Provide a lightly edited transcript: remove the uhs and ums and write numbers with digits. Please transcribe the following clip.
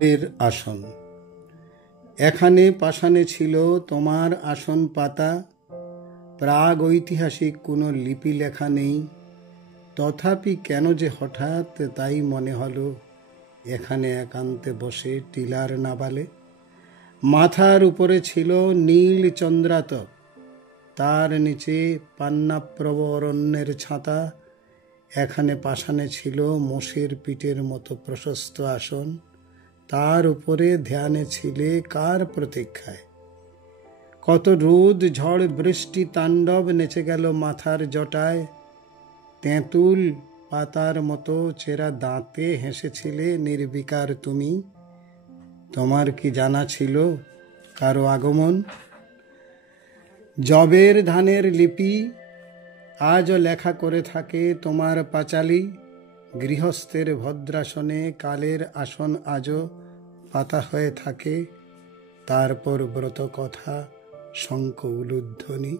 এর আসন। এখানে পাষাণে ছিল তোমার আসন পাতা, প্রাগ ঐতিহাসিক কোনো লিপি লেখা নেই। তথাপি কেন যে হঠাৎ তাই মনে হলো এখানে একান্তে বসে টিলার নাবালে। মাথার উপরে ছিল নীল চন্দ্রাতক, তার নিচে পান্নাপ্রব অরণ্যের ছাতা। এখানে পাষাণে ছিল মোষের পিঠের মতো প্রশস্ত আসন, তার উপরে ধ্যানে ছিলে কার প্রতীক্ষায়। কত রোদ ঝড় বৃষ্টি তাণ্ডব নেচে গেল মাথার জটায়। তেঁতুল পাতার মতো চেরা দাঁতে হেসেছিলে নির্বিকার তুমি। তোমার কি জানা ছিল কারো আগমন? জবের ধানের লিপি আজও লেখা করে থাকে তোমার পাঁচালী। গৃহস্থের ভদ্রাসনে কালের আসন আজও পাতা হয়ে থাকে। তারপর ব্রত কথা, শঙ্খ উলুধ্বনি।